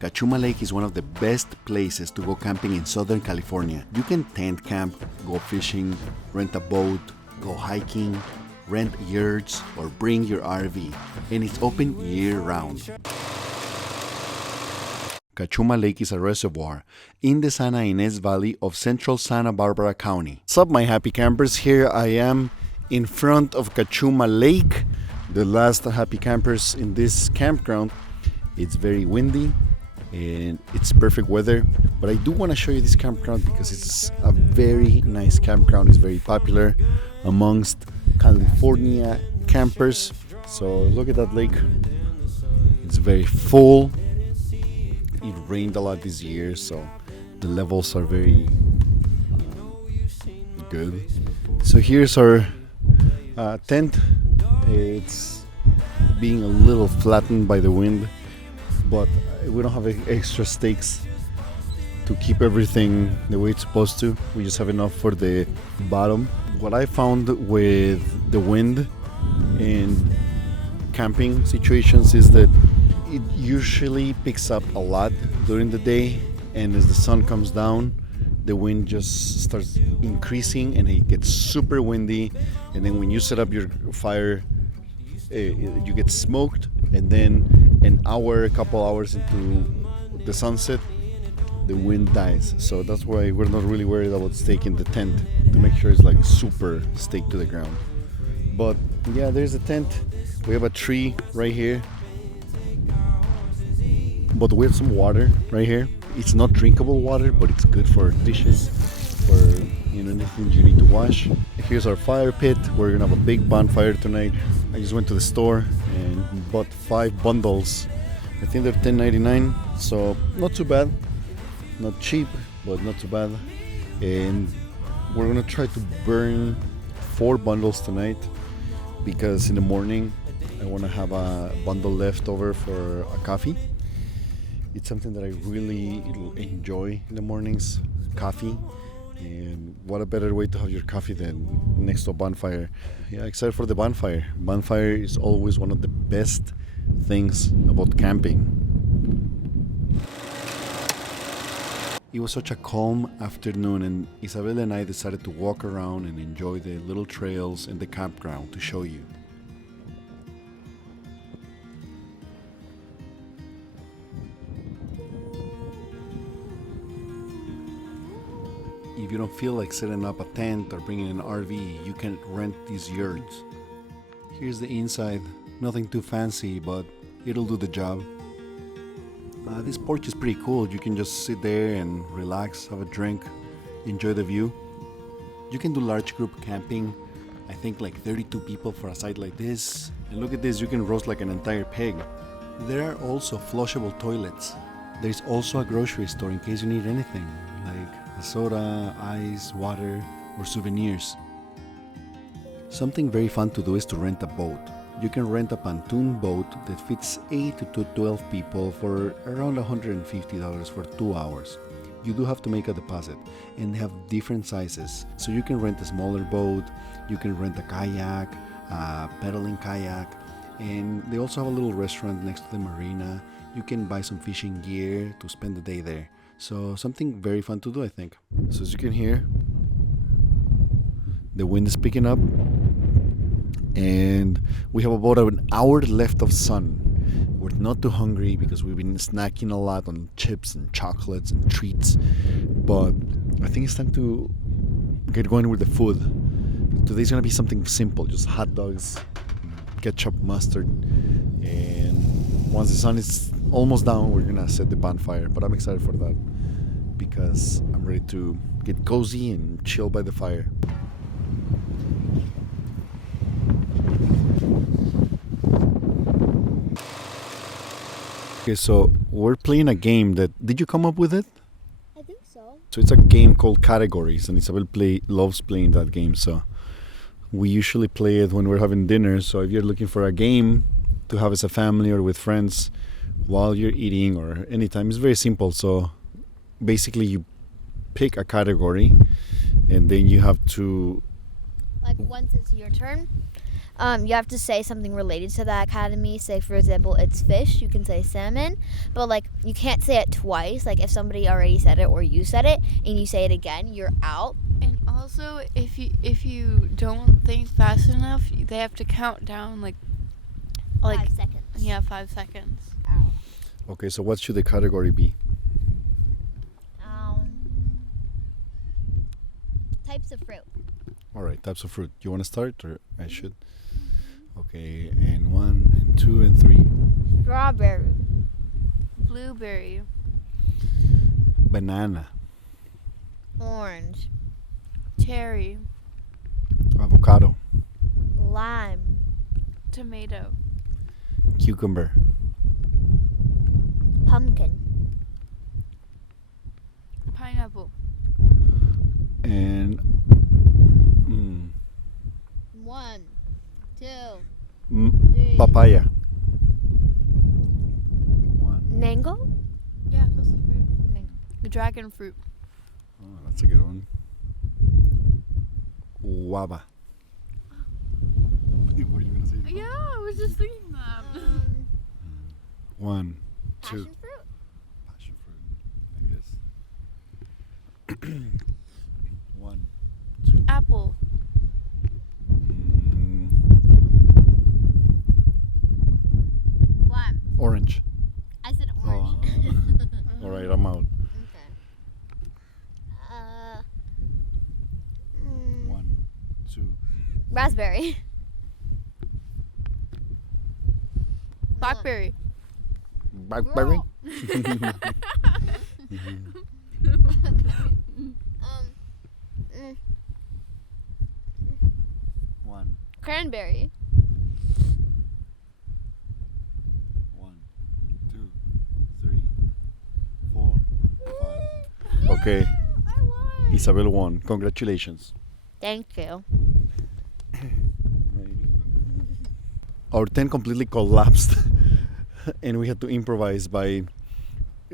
Cachuma Lake is one of the best places to go camping in Southern California. You can tent camp, go fishing, rent a boat, go hiking, rent yurts, or bring your RV, and it's open year-round. Cachuma Lake is a reservoir in the Santa Ynez Valley of central Santa Barbara County. What's up, my happy campers? Here I am in front of Cachuma Lake, the last happy campers in this campground. It's very windy and it's perfect weather, but I do want to show you this campground because it's a very nice campground. It's very popular amongst California campers. So look at that lake. It's very full. It rained a lot this year, so the levels are very good. So here's our tent. It's being a little flattened by the wind, but we don't have extra stakes to keep everything the way it's supposed to. We just have enough for the bottom. What I found with the wind in camping situations is that it usually picks up a lot during the day, and as the sun comes down, the wind just starts increasing and it gets super windy, and then when you set up your fire, you get smoked, and then a couple hours into the sunset, the wind dies. So that's why we're not really worried about staking the tent, to make sure it's like super staked to the ground. But yeah, there's a tent. We have a tree right here, but we have some water right here. It's not drinkable water, but it's good for dishes, for anything you need to wash. Here's our fire pit. We're gonna have a big bonfire tonight. I just went to the store and bought 5 bundles. I think they're $10.99, so not too bad. Not cheap, but not too bad. And we're gonna try to burn 4 bundles tonight, because in the morning I want to have a bundle left over for a coffee. It's something that I really enjoy in the mornings, coffee. And what a better way to have your coffee than next to a bonfire. Yeah, except for the bonfire. Bonfire is always one of the best things about camping. It was such a calm afternoon, and Isabel and I decided to walk around and enjoy the little trails and the campground to show you. If you don't feel like setting up a tent or bringing an RV, you can rent these yurts. Here's the inside. Nothing too fancy, but it'll do the job. This porch is pretty cool. You can just sit there and relax, have a drink, enjoy the view. You can do large group camping. I think like 32 people for a site like this. And look at this, you can roast like an entire pig. There are also flushable toilets. There's also a grocery store in case you need anything, like a soda, ice, water, or souvenirs. Something very fun to do is to rent a boat. You can rent a pontoon boat that fits 8 to 12 people for around $150 for 2 hours. You do have to make a deposit, and they have different sizes. So you can rent a smaller boat, you can rent a kayak, a pedaling kayak, and they also have a little restaurant next to the marina. You can buy some fishing gear to spend the day there. So something very fun to do, I think. So as you can hear, the wind is picking up, and we have about an hour left of sun. We're not too hungry because we've been snacking a lot on chips and chocolates and treats, but I think it's time to get going with the food. Today's gonna be something simple, just hot dogs, ketchup, mustard, and once the sun is almost down, we're gonna set the bonfire. But I'm excited for that because I'm ready to get cozy and chill by the fire. Okay, so we're playing a game that, did you come up with it? I think so. So it's a game called Categories, and Isabel loves playing that game, so we usually play it when we're having dinner. So if you're looking for a game to have as a family or with friends while you're eating or anytime, it's very simple. So basically you pick a category, and then you have to, Like once it's your turn, You have to say something related to that academy. Say, for example, it's fish. You can say salmon, but like you can't say it twice. Like if somebody already said it or you said it and you say it again, you're out. And also, if you don't think fast enough, they have to count down like 5 seconds. Yeah, 5 seconds. Okay, so what should the category be? Types of fruit. All right, types of fruit. You want to start, or I should? Okay, and 1 and 2 and 3. Strawberry. Blueberry. Banana, Orange. Cherry. avocado, Lime. Tomato. cucumber, Pumpkin. Pineapple. and 1, 2. papaya. Mango. Yeah, that's a fruit. Mango. The dragon fruit. Oh, that's a good one. Guava. What are you gonna say? Yeah, I was just thinking that. 1, 2. Passion fruit. Passion fruit, I guess. 1, 2. Apple. What? Orange. I said orange. All right, I'm out. Okay. 1, 2. Raspberry. Blackberry. Blackberry. One. Cranberry. 1, 2, 3, 4, 5. Okay, I won. Isabel won. Congratulations. Thank you. Our tent completely collapsed, and we had to improvise by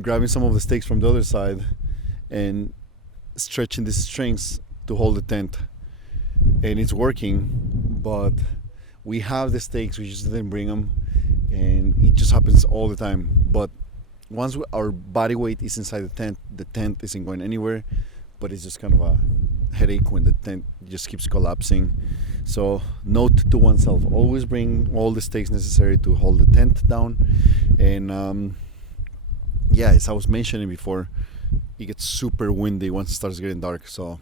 grabbing some of the stakes from the other side and stretching these strings to hold the tent. And it's working, but we have the stakes, we just didn't bring them, and it just happens all the time. But once our body weight is inside the tent isn't going anywhere, but it's just kind of a headache when the tent just keeps collapsing. So note to oneself, always bring all the stakes necessary to hold the tent down. And yeah, as I was mentioning before, it gets super windy once it starts getting dark, so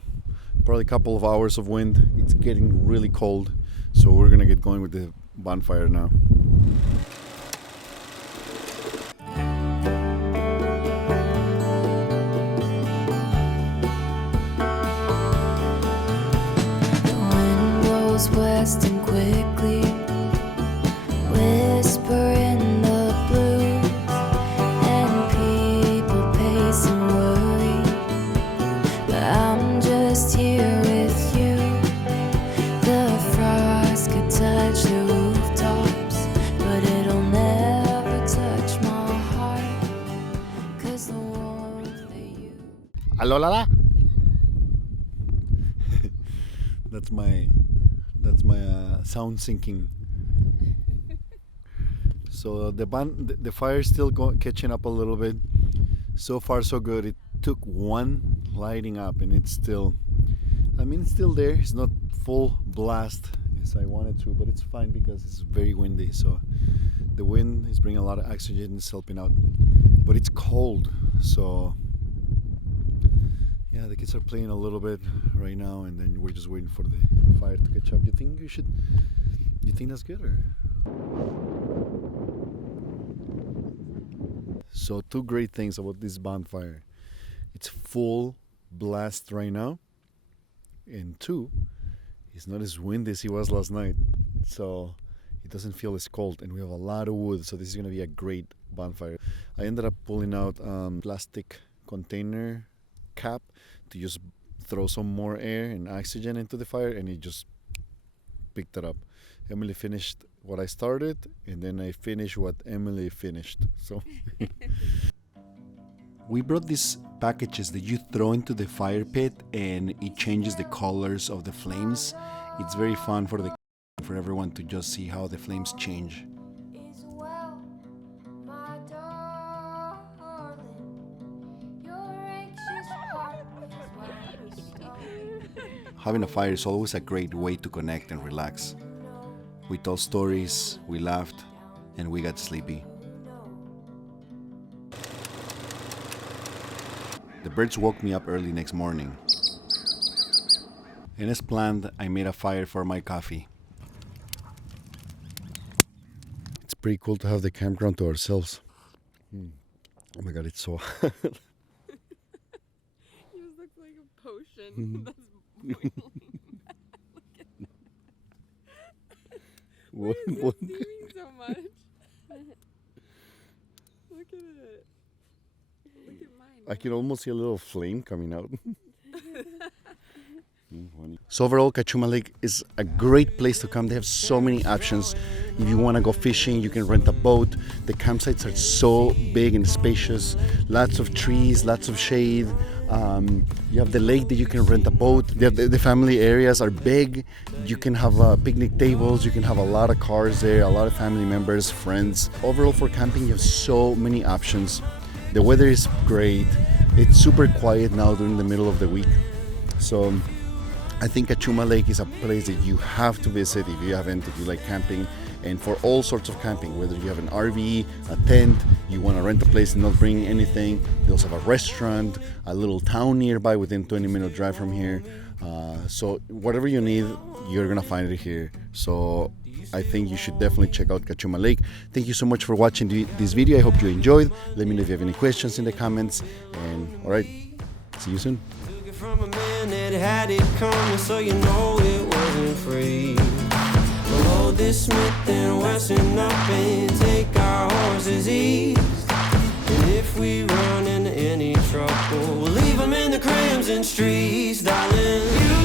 probably a couple of hours of wind. It's getting really cold, so we're gonna get going with the bonfire now. West and quickly whisper in the blues, and people pace and worry, but I'm just here with you. The frost could touch the rooftops, but it'll never touch my heart, 'cause the warmth that you... Alola. That's my sound sinking. So the fire is still catching up a little bit. So far so good. It took one lighting up, and it's still, it's still there. It's not full blast as I wanted to, but it's fine because it's very windy. So the wind is bringing a lot of oxygen, it's helping out, but it's cold. So yeah, the kids are playing a little bit right now, and then we're just waiting for the fire to catch up. You think that's good, or? So two great things about this bonfire. It's full blast right now, and two, it's not as windy as it was last night, so it doesn't feel as cold, and we have a lot of wood, so this is going to be a great bonfire. I ended up pulling out plastic container cap to just throw some more air and oxygen into the fire, and it just picked it up. Emily finished what I started, and then I finished what Emily finished. So we brought these packages that you throw into the fire pit, and it changes the colors of the flames. It's very fun for the for everyone to just see how the flames change. Is well, my darling. Your anxious heart is where we start. Having a fire is always a great way to connect and relax. We told stories, we laughed, and we got sleepy. The birds woke me up early next morning. And as planned, I made a fire for my coffee. It's pretty cool to have the campground to ourselves. Oh my god, it's so hot. Yours looks like a potion that's boiling. What? Why is it steaming so much? Look at it. Look at mine. I can almost see a little flame coming out. So overall, Cachuma Lake is a great place to come. They have so many options. If you want to go fishing, you can rent a boat. The campsites are so big and spacious. Lots of trees, lots of shade. You have the lake that you can rent a boat. The family areas are big. You can have picnic tables. You can have a lot of cars there, a lot of family members, friends. Overall, for camping, you have so many options. The weather is great. It's super quiet now during the middle of the week. So I think Cachuma Lake is a place that you have to visit if you haven't, if you like camping, and for all sorts of camping, whether you have an RV, a tent, you want to rent a place and not bring anything. They also have a restaurant, a little town nearby within 20-minute drive from here. So whatever you need, you're gonna find it here. So I think you should definitely check out Cachuma Lake. Thank you so much for watching this video. I hope you enjoyed. Let me know if you have any questions in the comments. And all right, see you soon. From a man that had it coming, so you know it wasn't free. Below this Smith and Wesson up and take our horses east. And if we run into any trouble, we'll leave them in the crimson streets, darling.